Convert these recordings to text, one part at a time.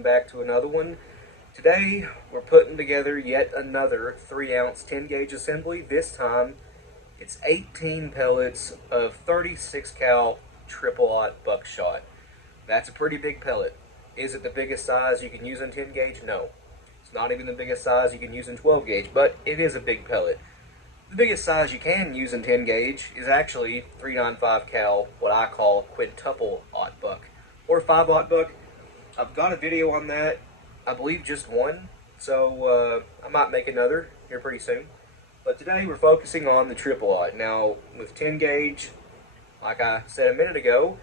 welcome back to another one. Today we're putting together yet another 3-ounce 10-gauge assembly. This time it's 18 pellets of 36 cal triple-aught buckshot. That's a pretty big pellet. Is it the biggest size you can use in 10-gauge? No. It's not even the biggest size you can use in 12-gauge, but it is a big pellet. The biggest size you can use in 10-gauge is actually 395 cal, what I call quintuple-aught buck, or 5-aught buck. I've got a video on that, I believe just one, so I might make another here pretty soon. But today we're focusing on the triple-aught. Now, with 10-gauge, like I said a minute ago,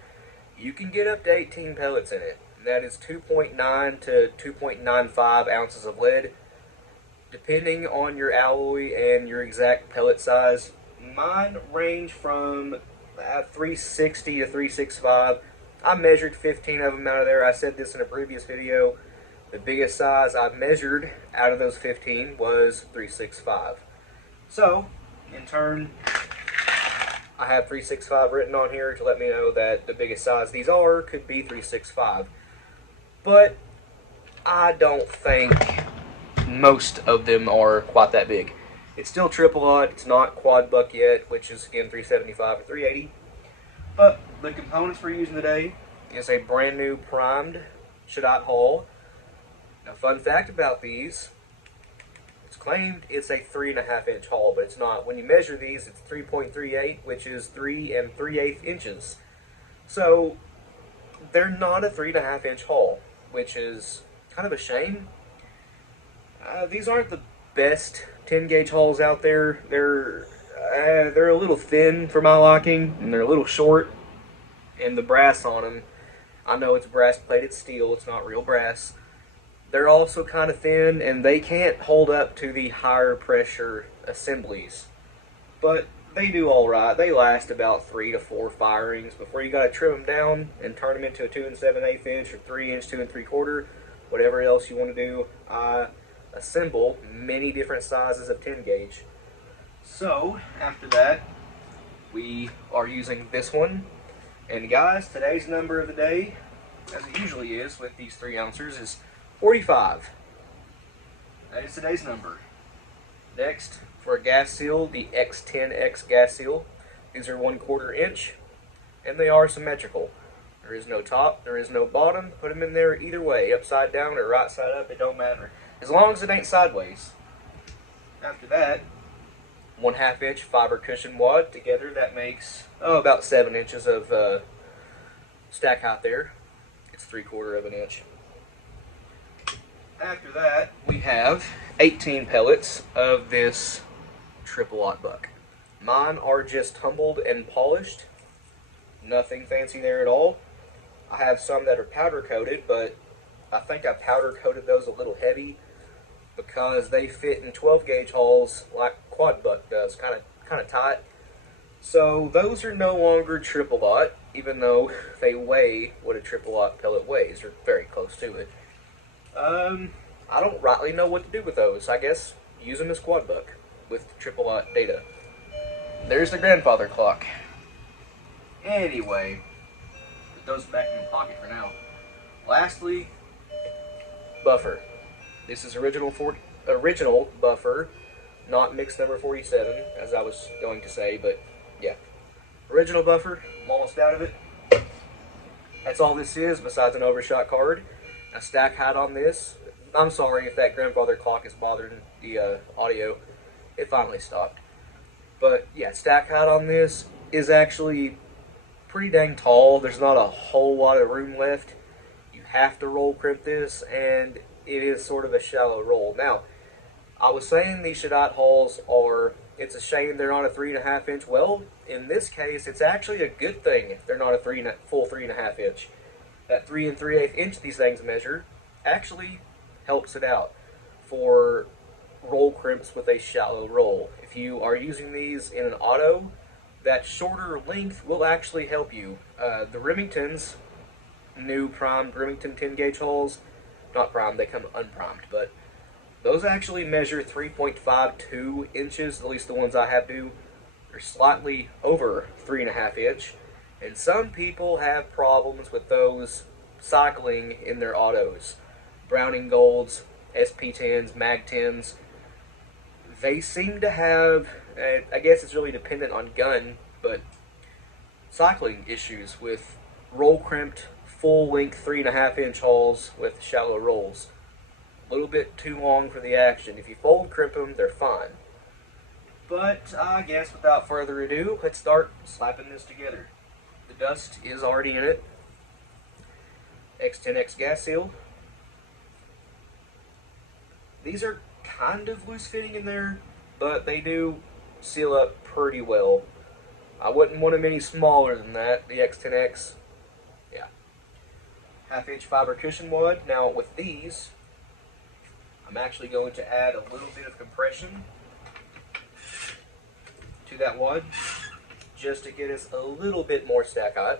you can get up to 18 pellets in it. And that is 2.9 to 2.95 ounces of lead, depending on your alloy and your exact pellet size. Mine range from 360 to 365. I measured 15 of them out of there. I said this in a previous video. The biggest size I've measured out of those 15 was 365. So, in turn, I have 365 written on here to let me know that the biggest size these are could be 365. But I don't think most of them are quite that big. It's still triple-aught, it's not quad buck yet, which is again 375 or 380. But the components we're using today is a brand new primed shadot hull. Now, fun fact about these, it's claimed it's a 3.5 inch hull, but it's not. When you measure these, it's 3.38, which is 3 3/8 inches. So they're not a 3.5 inch hull, which is kind of a shame. These aren't the best 10-gauge hulls out there. They're a little thin for my liking, and they're a little short. And the brass on them, I know it's brass-plated steel, it's not real brass. They're also kind of thin, and they can't hold up to the higher pressure assemblies. But they do all right. They last about 3 to 4 firings before you got to trim them down and turn them into a 2 7/8 inch or 3 inch, 2 3/4, whatever else you want to do. Assemble many different sizes of 10-gauge. So, after that, we are using this one. And guys, today's number of the day, as it usually is with these 3-ouncers, is 45. That is today's number. Next, for a gas seal, the X10X gas seal. These are 1/4 inch, and they are symmetrical. There is no top, there is no bottom. Put them in there either way, upside down or right side up, it don't matter. As long as it ain't sideways. After that, 1/2 inch fiber cushion wad. Together that makes, about 7 inches of stack height there. It's 3/4 of an inch. After that, we have 18 pellets of this triple-aught buck. Mine are just tumbled and polished. Nothing fancy there at all. I have some that are powder coated, but I think I powder coated those a little heavy because they fit in 12-gauge hulls like quad buck does, kind of tight. So those are no longer triple-aught, even though they weigh what a triple-aught pellet weighs, or very close to it. I don't rightly know what to do with those. I guess use them as quad buck with triple-aught data. There's the grandfather clock. Anyway, put those back in the pocket for now. Lastly, buffer. This is original buffer, not mix number 47, as I was going to say, but yeah. Original buffer, I'm almost out of it. That's all this is, besides an overshot card. A stack height on this. I'm sorry if that grandfather clock is bothering the audio. It finally stopped. But yeah, stack height on this is actually pretty dang tall. There's not a whole lot of room left. You have to roll crimp this, and it is sort of a shallow roll. Now, I was saying these shadot hulls are, it's a shame they're not a 3.5 inch. Well, in this case, it's actually a good thing if they're not a full 3.5 inch. That 3 3/8 inch these things measure actually helps it out for roll crimps with a shallow roll. If you are using these in an auto, that shorter length will actually help you. The Remington's new primed Remington 10-gauge hulls, not primed, they come unprimed, but those actually measure 3.52 inches, at least the ones I have do. They're slightly over 3.5 inch, and some people have problems with those cycling in their autos. Browning Golds, SP10s, Mag 10s, they seem to have, I guess it's really dependent on gun, but cycling issues with roll crimped full length 3.5-inch hulls with shallow rolls. A little bit too long for the action. If you fold crimp them, they're fine. But I guess without further ado, let's start slapping this together. The dust is already in it. X10X gas sealed. These are kind of loose fitting in there, but they do seal up pretty well. I wouldn't want them any smaller than that, the X10X. Yeah. 1/2-inch fiber cushion wad. Now with these, I'm actually going to add a little bit of compression to that wad, just to get us a little bit more stack height.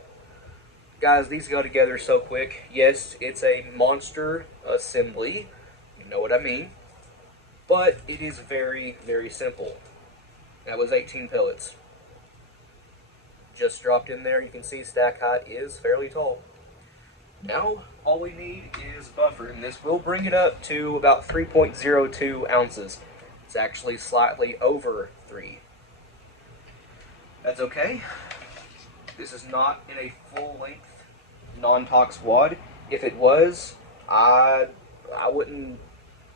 Guys, these go together so quick. Yes, it's a monster assembly. You know what I mean. But it is very, very simple. That was 18 pellets. Just dropped in there. You can see stack height is fairly tall. Now, all we need is buffer, and this will bring it up to about 3.02 ounces. It's actually slightly over 3. That's okay. This is not in a full-length non-tox wad. If it was, I wouldn't,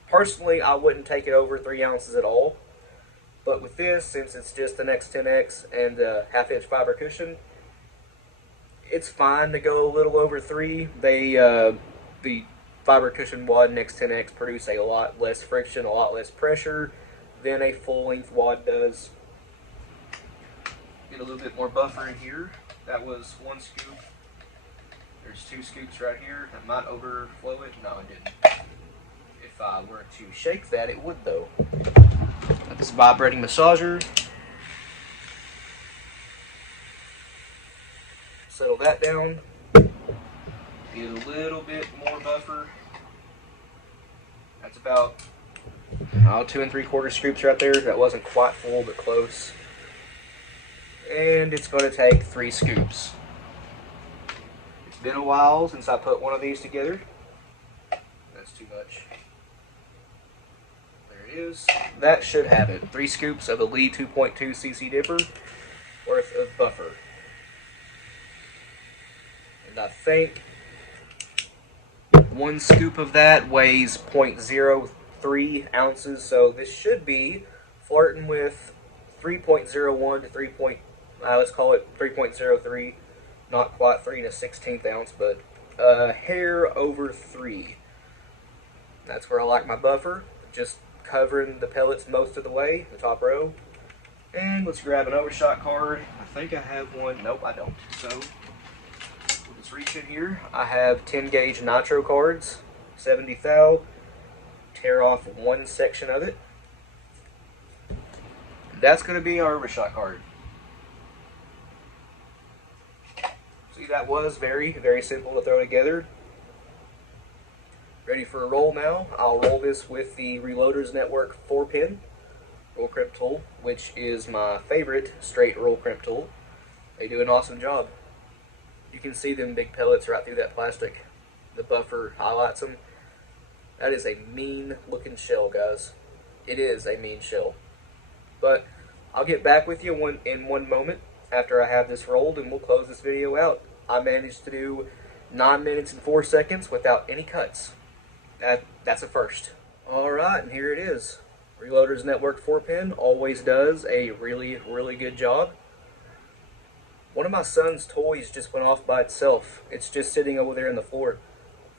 personally, I wouldn't take it over 3 ounces at all. But with this, since it's just an X10X and a 1/2-inch fiber cushion, it's fine to go a little over 3. The fiber cushion wad and X10X produce a lot less friction, a lot less pressure than a full-length wad does. Get a little bit more buffer in here. That was 1 scoop. There's 2 scoops right here. That might overflow it. No, it didn't. If I were to shake that, it would though. This vibrating massager. Settle that down. Get a little bit more buffer. That's about 2 3/4 scoops right there. That wasn't quite full, but close. And it's going to take 3 scoops. It's been a while since I put one of these together. That's too much. There it is. That should have it. 3 scoops of the Lee 2.2 cc dipper worth of buffer. And I think 1 scoop of that weighs 0.03 ounces, so this should be flirting with 3.01 to 3. Let's call it 3.03, not quite 3 1/16 ounce, but a hair over 3. That's where I like my buffer, just covering the pellets most of the way, the top row. And let's grab an overshot card. I think I have one. Nope, I don't. So we'll just reach in here. I have 10 gauge nitro cards, 70 thou. Tear off 1 section of it. That's going to be our overshot card. See, that was very, very simple to throw together. Ready for a roll now. I'll roll this with the Reloaders Network 4-pin roll crimp tool, which is my favorite straight roll crimp tool. They do an awesome job. You can see them big pellets right through that plastic. The buffer highlights them. That is a mean looking shell, guys. It is a mean shell. But I'll get back with you in one moment after I have this rolled, and we'll close this video out. I managed to do 9 minutes and 4 seconds without any cuts. That's a first. Alright, and here it is. Reloaders Network 4-pin always does a really, really good job. One of my son's toys just went off by itself. It's just sitting over there on the floor.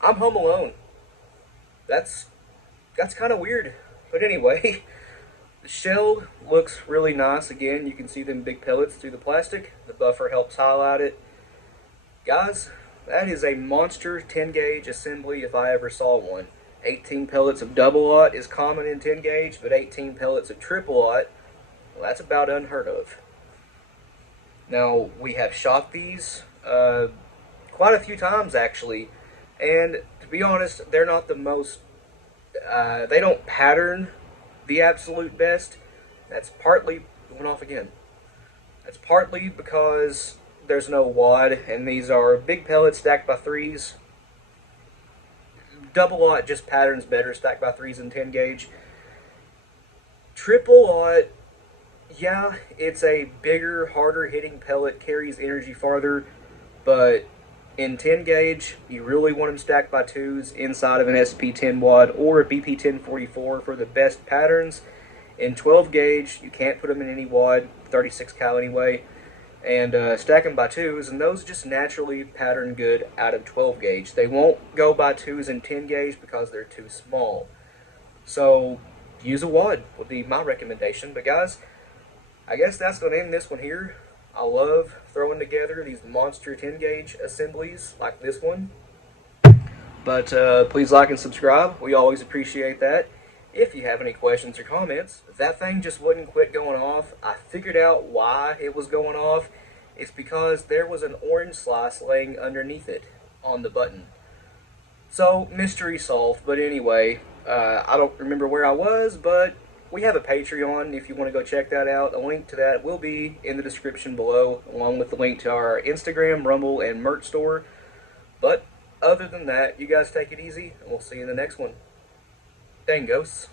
I'm home alone. That's kind of weird. But anyway, the shell looks really nice. Again, you can see them big pellets through the plastic. The buffer helps highlight it. Guys, that is a monster 10 gauge assembly if I ever saw one. 18 pellets of double aught is common in 10 gauge, but 18 pellets of triple aught, well, that's about unheard of. Now, we have shot these quite a few times actually, and to be honest, they're not the most, they don't pattern the absolute best. That's partly, went off again. That's partly because there's no wad, and these are big pellets stacked by 3s. Double aught just patterns better stacked by 3s and 10 gauge. Triple aught, yeah, it's a bigger, harder hitting pellet, carries energy farther, but in 10 gauge, you really want them stacked by 2s inside of an SP10 wad or a BP1044 for the best patterns. In 12 gauge, you can't put them in any wad, 36 cal anyway, and stack them by 2s, and those just naturally pattern good out of 12 gauge. They won't go by 2s in 10 gauge because they're too small. So use a wad would be my recommendation. But guys, I guess that's going to end this one here. I love throwing together these monster 10 gauge assemblies like this one. But please like and subscribe. We always appreciate that. If you have any questions or comments, that thing just wouldn't quit going off. I figured out why it was going off. It's because there was an orange slice laying underneath it on the button. So, mystery solved. But anyway, I don't remember where I was, but we have a Patreon if you want to go check that out. A link to that will be in the description below, along with the link to our Instagram, Rumble, and merch store. But other than that, you guys take it easy, and we'll see you in the next one. Dangos.